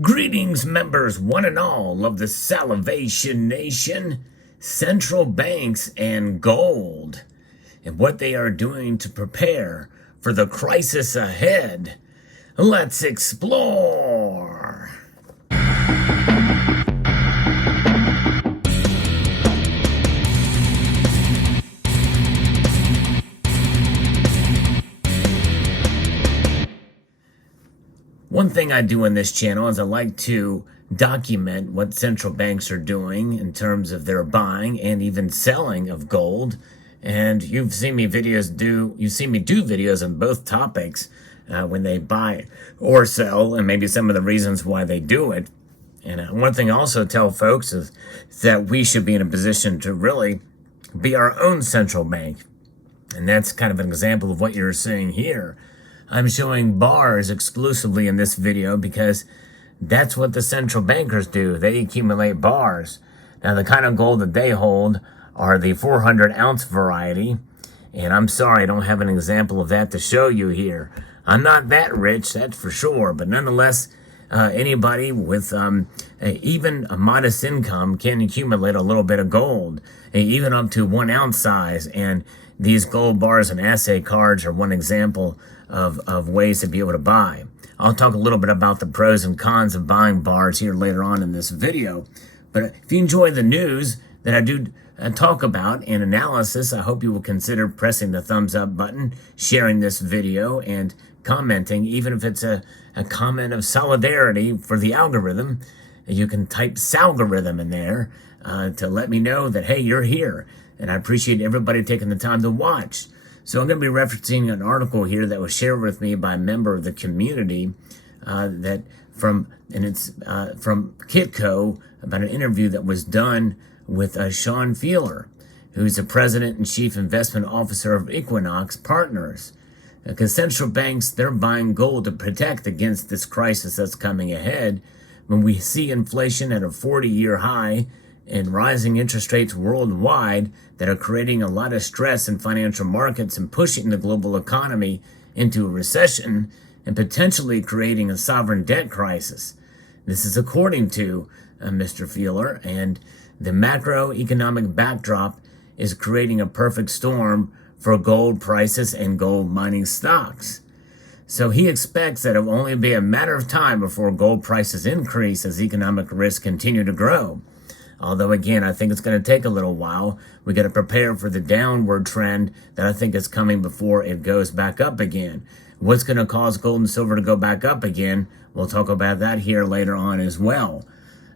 Greetings, members, one and all of the Salivation Nation, central banks, and gold, and what they are doing to prepare for the crisis ahead. Let's explore. One thing I do on this channel is I like to document what central banks are doing in terms of their buying and even selling of gold. And you've seen me do videos on both topics when they buy or sell, and maybe some of the reasons why they do it. And one thing I also tell folks is that we should be in a position to really be our own central bank. And that's kind of an example of what you're seeing here. I'm showing bars exclusively in this video because that's what the central bankers do. They accumulate bars. Now, the kind of gold that they hold are the 400-ounce variety. And I'm sorry, I don't have an example of that to show you here. I'm not that rich, that's for sure. But nonetheless, anybody with even a modest income can accumulate a little bit of gold, even up to 1 ounce size. And these gold bars and assay cards are one example of ways to be able to buy. I'll talk a little bit about the pros and cons of buying bars here later on in this video. But if you enjoy the news that I do talk about and analysis, I hope you will consider pressing the thumbs up button, sharing this video, and commenting, even if it's a comment of solidarity for the algorithm. You can type "salgorithm" in there to let me know that, hey, you're here. And I appreciate everybody taking the time to watch. So I'm going to be referencing an article here that was shared with me by a member of the community from Kitco, about an interview that was done with Sean Feeler, who's the president and chief investment officer of Equinox Partners. Because central banks, they're buying gold to protect against this crisis that's coming ahead. When we see inflation at a 40-year high and rising interest rates worldwide that are creating a lot of stress in financial markets and pushing the global economy into a recession and potentially creating a sovereign debt crisis. This is according to Mr. Feeler, and the macroeconomic backdrop is creating a perfect storm for gold prices and gold mining stocks. So he expects that it will only be a matter of time before gold prices increase as economic risks continue to grow. Although, again, I think it's going to take a little while. We got to prepare for the downward trend that I think is coming before it goes back up again. What's going to cause gold and silver to go back up again? We'll talk about that here later on as well.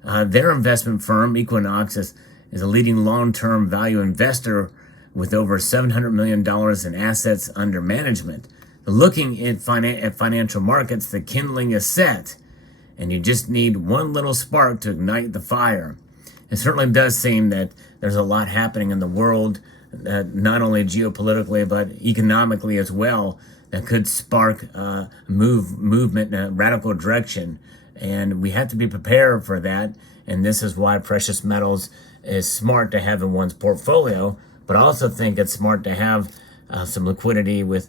Their investment firm, Equinox, is a leading long-term value investor with over $700 million in assets under management. Looking at financial markets, the kindling is set, and you just need one little spark to ignite the fire. It certainly does seem that there's a lot happening in the world, not only geopolitically, but economically as well, that could spark movement in a radical direction. And we have to be prepared for that. And this is why precious metals is smart to have in one's portfolio. But I also think it's smart to have some liquidity with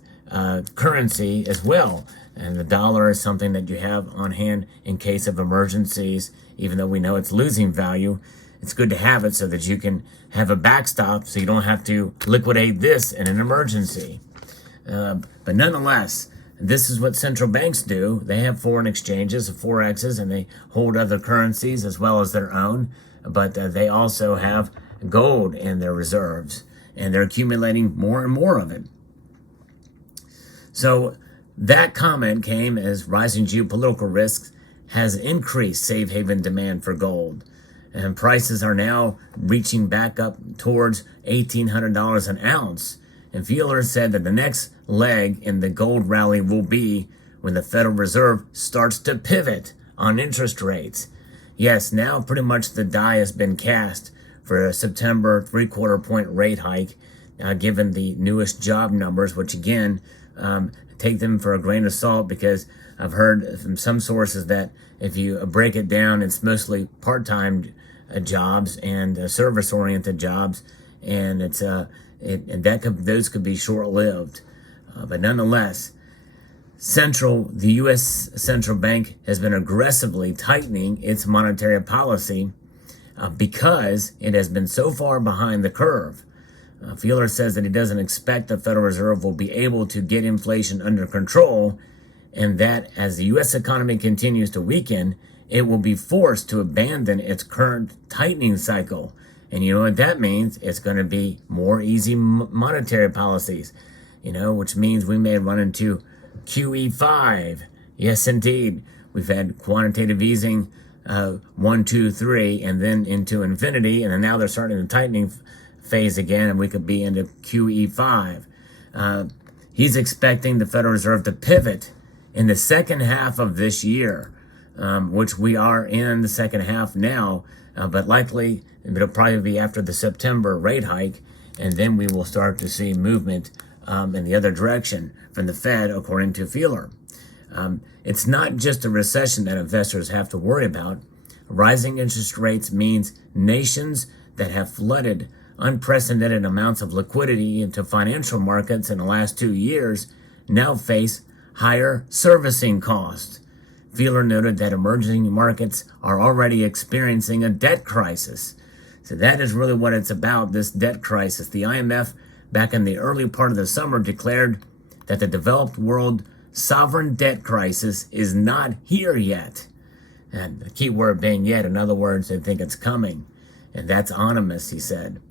currency as well. And the dollar is something that you have on hand in case of emergencies, even though we know it's losing value. It's good to have it so that you can have a backstop so you don't have to liquidate this in an emergency. But nonetheless, this is what central banks do. They have foreign exchanges, forexes, and they hold other currencies as well as their own. But they also have gold in their reserves, and they're accumulating more and more of it. So that comment came as rising geopolitical risks has increased safe haven demand for gold. And prices are now reaching back up towards $1,800 an ounce. And Feeler said that the next leg in the gold rally will be when the Federal Reserve starts to pivot on interest rates. Yes, now pretty much the die has been cast for a September 3/4 point rate hike, given the newest job numbers, which again, take them for a grain of salt, because I've heard from some sources that if you break it down, it's mostly part-time jobs and service-oriented jobs, and those could be short-lived. But nonetheless, The U.S. Central Bank has been aggressively tightening its monetary policy because it has been so far behind the curve. Feeler says that he doesn't expect the Federal Reserve will be able to get inflation under control, and that as the U.S. economy continues to weaken, it will be forced to abandon its current tightening cycle. And you know what that means? It's going to be more easy monetary policies, which means we may run into QE5. Yes, indeed. We've had quantitative easing 1, 2, 3, and then into infinity, and then now they're starting the tightening phase again, and we could be into QE5. He's expecting the Federal Reserve to pivot in the second half of this year, which we are in the second half now, but likely it'll probably be after the September rate hike, and then we will start to see movement in the other direction from the Fed, according to Feeler. It's not just a recession that investors have to worry about. Rising interest rates means nations that have flooded unprecedented amounts of liquidity into financial markets in the last 2 years now face higher servicing costs. Feeler noted that emerging markets are already experiencing a debt crisis. So that is really what it's about, this debt crisis. The IMF, back in the early part of the summer, declared that the developed world sovereign debt crisis is not here yet. And the key word being yet, in other words, they think it's coming. And that's ominous, he said.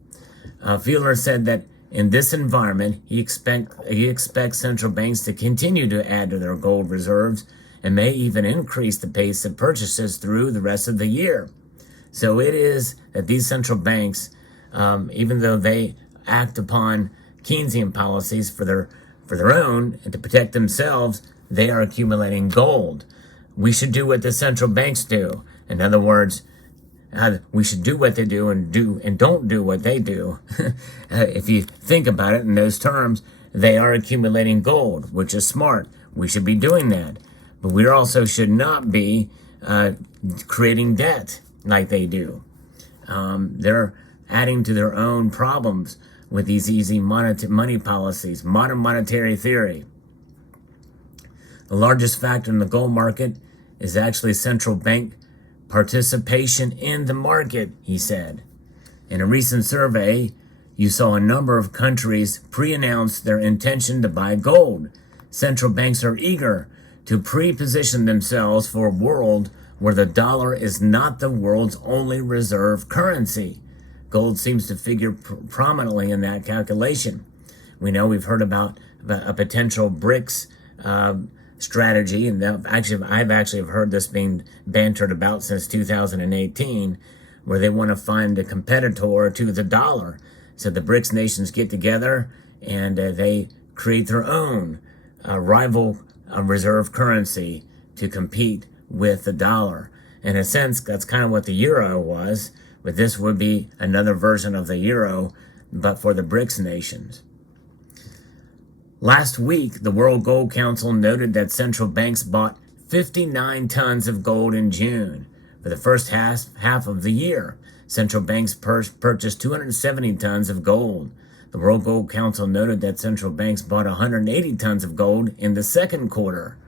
Feeler said that in this environment, he expects central banks to continue to add to their gold reserves and may even increase the pace of purchases through the rest of the year. So it is that these central banks, even though they act upon Keynesian policies for their own and to protect themselves, they are accumulating gold. We should do what the central banks do. In other words, we should do what they do and don't do what they do. If you think about it in those terms, they are accumulating gold, which is smart. We should be doing that. But we also should not be creating debt like they do. They're adding to their own problems with these easy money policies, modern monetary theory. The largest factor in the gold market is actually central bank participation in the market, he said. In a recent survey, you saw a number of countries pre-announce their intention to buy gold. Central banks are eager to pre-position themselves for a world where the dollar is not the world's only reserve currency. Gold seems to figure prominently in that calculation. We've heard about a potential BRICS strategy, and I've actually heard this being bantered about since 2018, where they want to find a competitor to the dollar. So the BRICS nations get together and they create their own rival reserve currency to compete with the dollar. In a sense, that's kind of what the euro was, but this would be another version of the euro, but for the BRICS nations. Last week, the World Gold Council noted that central banks bought 59 tons of gold in June. For the first half of the year, central banks purchased 270 tons of gold. The World Gold Council noted that central banks bought 180 tons of gold in the second quarter.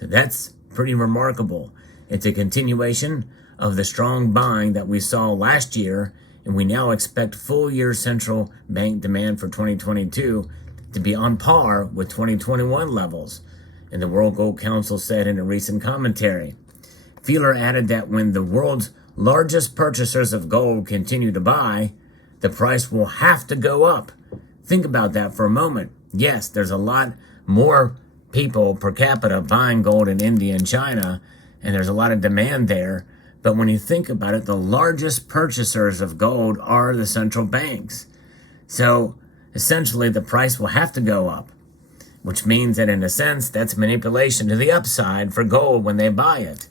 So that's pretty remarkable. It's a continuation of the strong buying that we saw last year, and we now expect full-year central bank demand for 2022 to be on par with 2021 levels, and the World Gold Council said in a recent commentary. Feeler added that when the world's largest purchasers of gold continue to buy, the price will have to go up. Think about that for a moment. Yes, there's a lot more people per capita buying gold in India and China, and there's a lot of demand there. But when you think about it, the largest purchasers of gold are the central banks. So essentially, the price will have to go up, which means that in a sense, that's manipulation to the upside for gold when they buy it.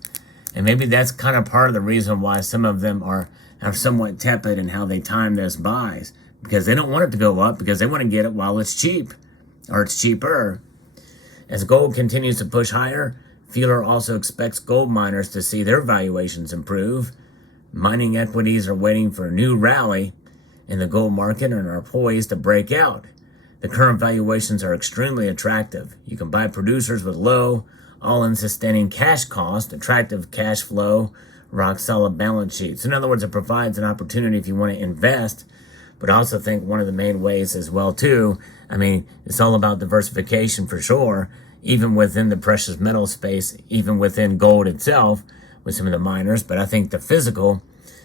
And maybe that's kind of part of the reason why some of them are somewhat tepid in how they time those buys, because they don't want it to go up because they want to get it while it's cheap, or it's cheaper. As gold continues to push higher, Feeler also expects gold miners to see their valuations improve. Mining equities are waiting for a new rally in the gold market and are poised to break out. the current valuations are extremely attractive. You can buy producers with low, all-in sustaining cash cost, attractive cash flow, rock-solid balance sheets. In other words, it provides an opportunity if you want to invest, but I also think one of the main ways as well, too, I mean, it's all about diversification for sure, even within the precious metal space, even within gold itself with some of the miners. But I think the physical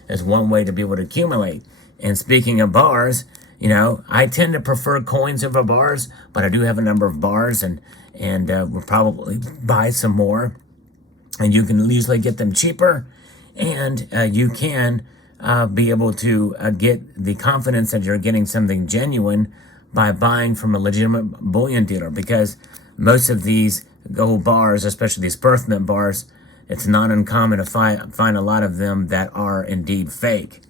is one way to be able to accumulate. And speaking of bars, you know, I tend to prefer coins over bars, but I do have a number of bars, and we'll probably buy some more. And you can usually get them cheaper, and you can be able to get the confidence that you're getting something genuine by buying from a legitimate bullion dealer, because most of these gold bars, especially these birth mint bars, it's not uncommon to find a lot of them that are indeed fake.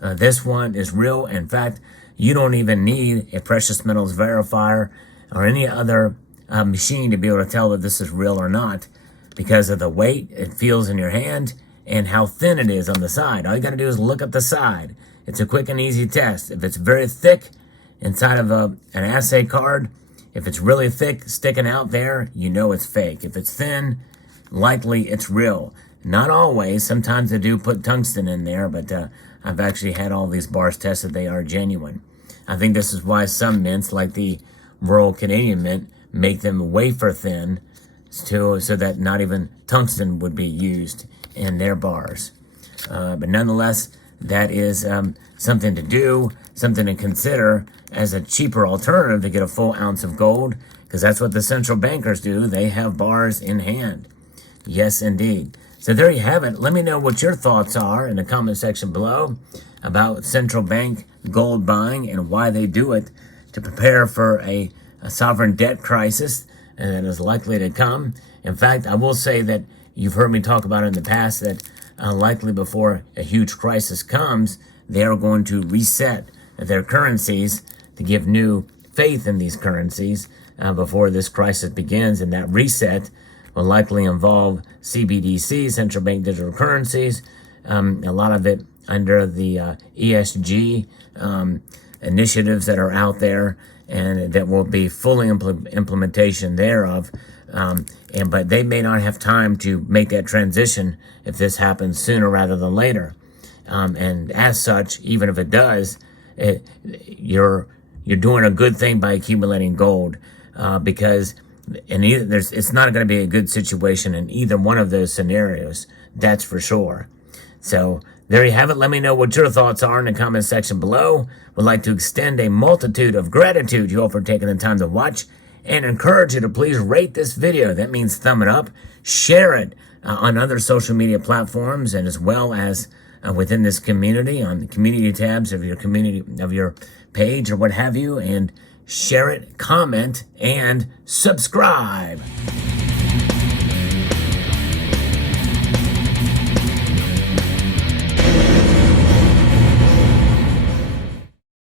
This one is real. In fact, you don't even need a precious metals verifier or any other machine to be able to tell that this is real or not, because of the weight it feels in your hand and how thin it is on the side. All you got to do is look at the side. It's a quick and easy test. If it's very thick inside of an assay card, if it's really thick sticking out there, you know it's fake. If it's thin, likely it's real. Not always. Sometimes they do put tungsten in there, but I've actually had all these bars tested. They are genuine. I think this is why some mints, like the Royal Canadian Mint, make them wafer thin so that not even tungsten would be used in their bars. But nonetheless, that is something to do, something to consider as a cheaper alternative to get a full ounce of gold, because that's what the central bankers do. They have bars in hand. Yes, indeed. So there you have it. Let me know what your thoughts are in the comment section below about central bank gold buying and why they do it to prepare for a sovereign debt crisis that is likely to come. In fact, I will say that you've heard me talk about in the past that likely before a huge crisis comes, they are going to reset their currencies to give new faith in these currencies before this crisis begins. And that reset will likely involve CBDCs, central bank digital currencies, a lot of it under the ESG initiatives that are out there, and that will be fully implementation thereof. But they may not have time to make that transition if this happens sooner rather than later. And as such, even if it does, you're doing a good thing by accumulating gold, because it's not going to be a good situation in either one of those scenarios. That's for sure. So there you have it. Let me know what your thoughts are in the comment section below. Would like to extend a multitude of gratitude to you all for taking the time to watch, and encourage you to please rate this video. That means thumb it up, share it on other social media platforms, and as well as within this community on the community tabs of your community, of your page or what have you, and share it, comment, and subscribe.